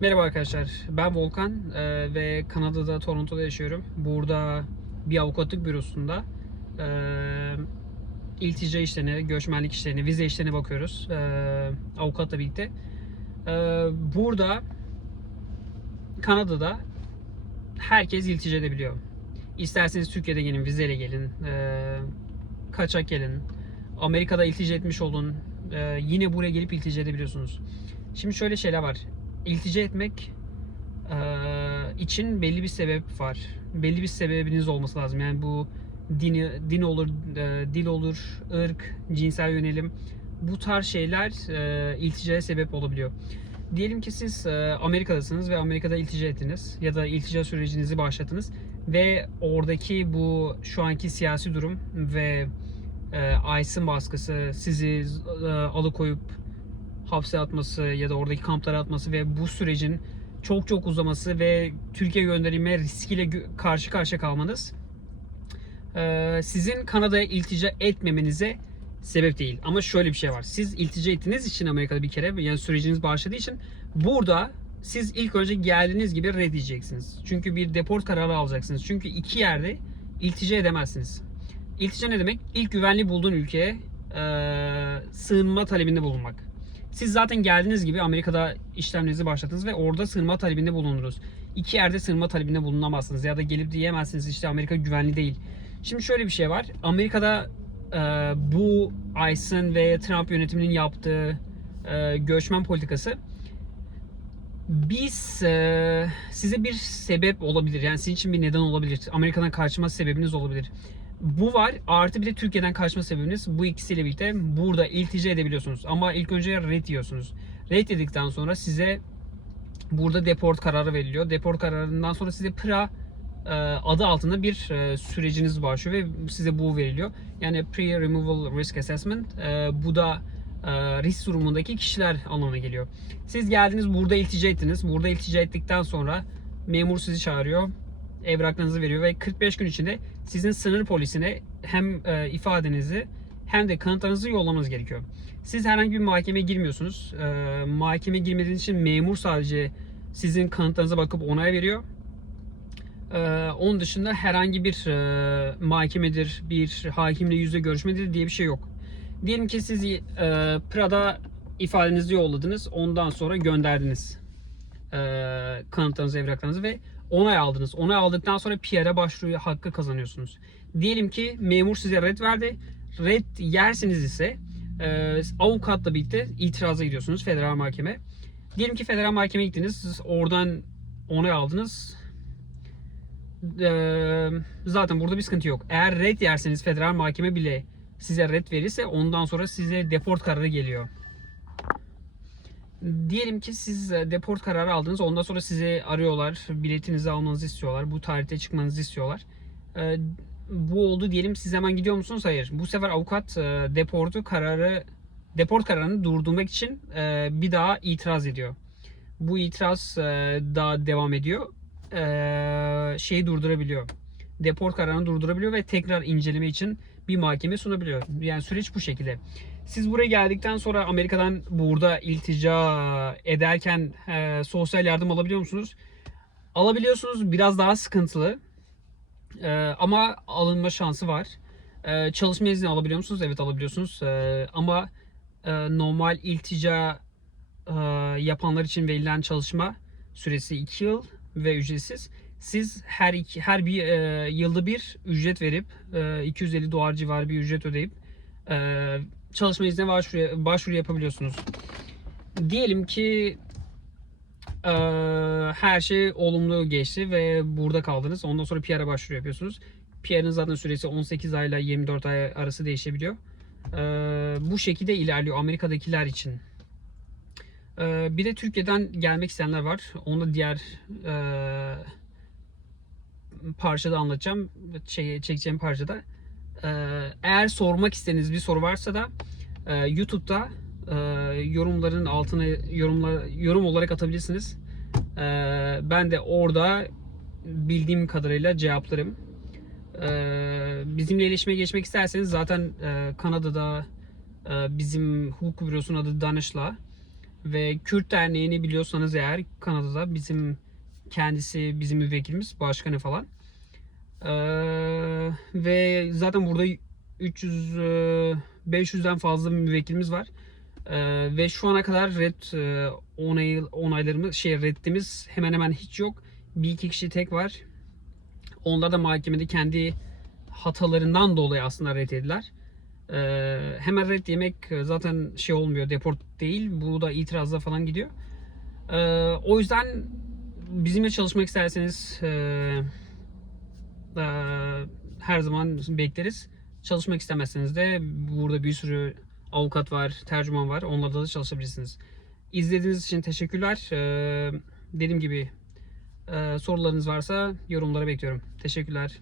Merhaba arkadaşlar, ben Volkan eee, ve Kanada'da, Toronto'da yaşıyorum. Burada bir avukatlık bürosunda eee iltica işlerine, göçmenlik işlerine, vize işlerine bakıyoruz eee, avukatla birlikte. Eee, burada Kanada'da herkes iltica edebiliyor. İsterseniz Türkiye'de gelin, vizeyle gelin, eee, kaçak gelin, Amerika'da iltica etmiş olun, eee, yine buraya gelip iltica edebiliyorsunuz. Şimdi şöyle şeyler var iltica etmek eee, için belli bir sebep var. Belli bir sebebiniz olması lazım. Yani bu dini, din olur, eee, dil olur, ırk, cinsel yönelim. Bu tarz şeyler eee ilticaya sebep olabiliyor. Diyelim ki siz eee, Amerika'dasınız ve Amerika'da iltica ettiniz ya da iltica sürecinizi başlattınız ve oradaki bu şu anki siyasi durum ve eee ICE'ın baskısı sizi eee, alıkoyup hapse atması ya da oradaki kamplara atması ve bu sürecin çok çok uzaması ve Türkiye gönderilme riskiyle karşı karşıya kalmanız sizin Kanada'ya iltica etmemenize sebep değil. Ama şöyle bir şey var. Siz iltica ettiğiniz için Amerika'da bir kere yani süreciniz başladığı için burada siz ilk önce geldiğiniz gibi red diyeceksiniz. Çünkü bir deport kararı alacaksınız. Çünkü iki yerde iltica edemezsiniz. İltica ne demek? İlk güvenli bulduğun ülkeye eee, sığınma talebinde bulunmak. Siz zaten geldiğiniz gibi Amerika'da işlemlerinizi başlattınız ve orada sığınma talebinde bulundunuz. İki yerde sığınma talebinde bulunamazsınız ya da gelip diyemezsiniz işte Amerika güvenli değil. Şimdi şöyle bir şey var. Amerika'da e, bu ICE'ın ve Trump yönetiminin yaptığı e, göçmen politikası biz e, size bir sebep olabilir. Yani sizin için bir neden olabilir. Amerika'dan kaçma sebebiniz olabilir. Bu var. Artı bir de Türkiye'den kaçma sebebiniz. Bu ikisiyle birlikte burada iltica edebiliyorsunuz. Ama ilk önce red yiyorsunuz. Red yedikten sonra size burada deport kararı veriliyor. Deport kararından sonra size PRA e, adı altında bir e, süreciniz başlıyor ve size bu veriliyor. Yani Pre-Removal Risk Assessment. E, bu da risk durumundaki kişiler anlamına geliyor. Siz geldiniz burada iltica ettiniz. Burada iltica ettikten sonra memur sizi çağırıyor. Evraklarınızı veriyor ve 45 gün içinde sizin sınır polisine hem e, ifadenizi hem de kanıtlarınızı yollamanız gerekiyor. Siz herhangi bir mahkemeye girmiyorsunuz. E, mahkemeye girmediğiniz için memur sadece sizin kanıtlarınıza bakıp onay veriyor. E, onun dışında herhangi bir e, mahkemedir, bir hakimle yüzde görüşmedir diye bir şey yok. Diyelim ki siz e, Prada ifadenizi yolladınız. Ondan sonra gönderdiniz e, kanıtlarınızı, evraklarınızı ve onay aldınız. Onay aldıktan sonra PR'a başvuru hakkı kazanıyorsunuz. Diyelim ki memur size red verdi. Red yersiniz ise e, avukatla birlikte itiraza gidiyorsunuz federal mahkeme. Diyelim ki federal mahkemeye gittiniz. Oradan onay aldınız. E, zaten burada bir sıkıntı yok. Eğer red yerseniz federal mahkeme bile size red verirse ondan sonra size deport kararı geliyor. Diyelim ki siz e, deport kararı aldınız. Ondan sonra sizi arıyorlar. Biletinizi almanızı istiyorlar. Bu tarihte çıkmanızı istiyorlar. E, bu oldu diyelim. Siz hemen gidiyor musunuz? Hayır. Bu sefer avukat e, deportu kararı deport kararını durdurmak için bir daha itiraz ediyor. Bu itiraz daha devam ediyor. Şeyi durdurabiliyor. Deport kararını durdurabiliyor ve tekrar inceleme için bir mahkeme sunabiliyor. Yani süreç bu şekilde. Siz buraya geldikten sonra Amerika'dan burada iltica ederken e, sosyal yardım alabiliyor musunuz? Alabiliyorsunuz. Biraz daha sıkıntılı. E, ama alınma şansı var. E, çalışma izni alabiliyor musunuz? Evet alabiliyorsunuz. E, ama e, normal iltica e, yapanlar için verilen çalışma süresi 2 yıl ve ücretsiz. Siz her iki, her bir e, yılda bir ücret verip e, 250 dolar civarı bir ücret ödeyip e, çalışma iznine başvuru, başvuru yapabiliyorsunuz. Diyelim ki e, her şey olumlu geçti ve burada kaldınız. Ondan sonra PR'a başvuru yapıyorsunuz. PR'ın zaten süresi 18 ayla 24 ay arası değişebiliyor. E, bu şekilde ilerliyor Amerika'dakiler için. E, bir de Türkiye'den gelmek isteyenler var. Onu diğer e, parçada anlatacağım. Şey, çekeceğim parçada. Ee, eğer sormak istediğiniz bir soru varsa da e, YouTube'da e, yorumların altına yorumlar yorum olarak atabilirsiniz. E, ben de orada bildiğim kadarıyla cevaplarım. E, bizimle iletişime geçmek isterseniz zaten e, Kanada'da bizim hukuk bürosunun adı Danışla. Ve Kürt Derneği'ni biliyorsanız eğer Kanada'da bizim kendisi bizim müvekkilimiz, başkanı falan. Ee, ve zaten burada 300 e, 500'den fazla müvekkilimiz var. Ee, ve şu ana kadar red e, onay, onaylarımız şey reddimiz hemen hemen hiç yok. Bir iki kişi tek var. Onlar da mahkemede kendi hatalarından dolayı aslında reddediler. Ee, hemen red yemek zaten şey olmuyor, deport değil. Bu da itirazla falan gidiyor. Ee, o yüzden bizimle çalışmak isterseniz e, e, her zaman bekleriz. Çalışmak istemezseniz de burada bir sürü avukat var, tercüman var. Onlarla da çalışabilirsiniz. İzlediğiniz için teşekkürler. Ee, dediğim gibi e, sorularınız varsa yorumlara bekliyorum. Teşekkürler.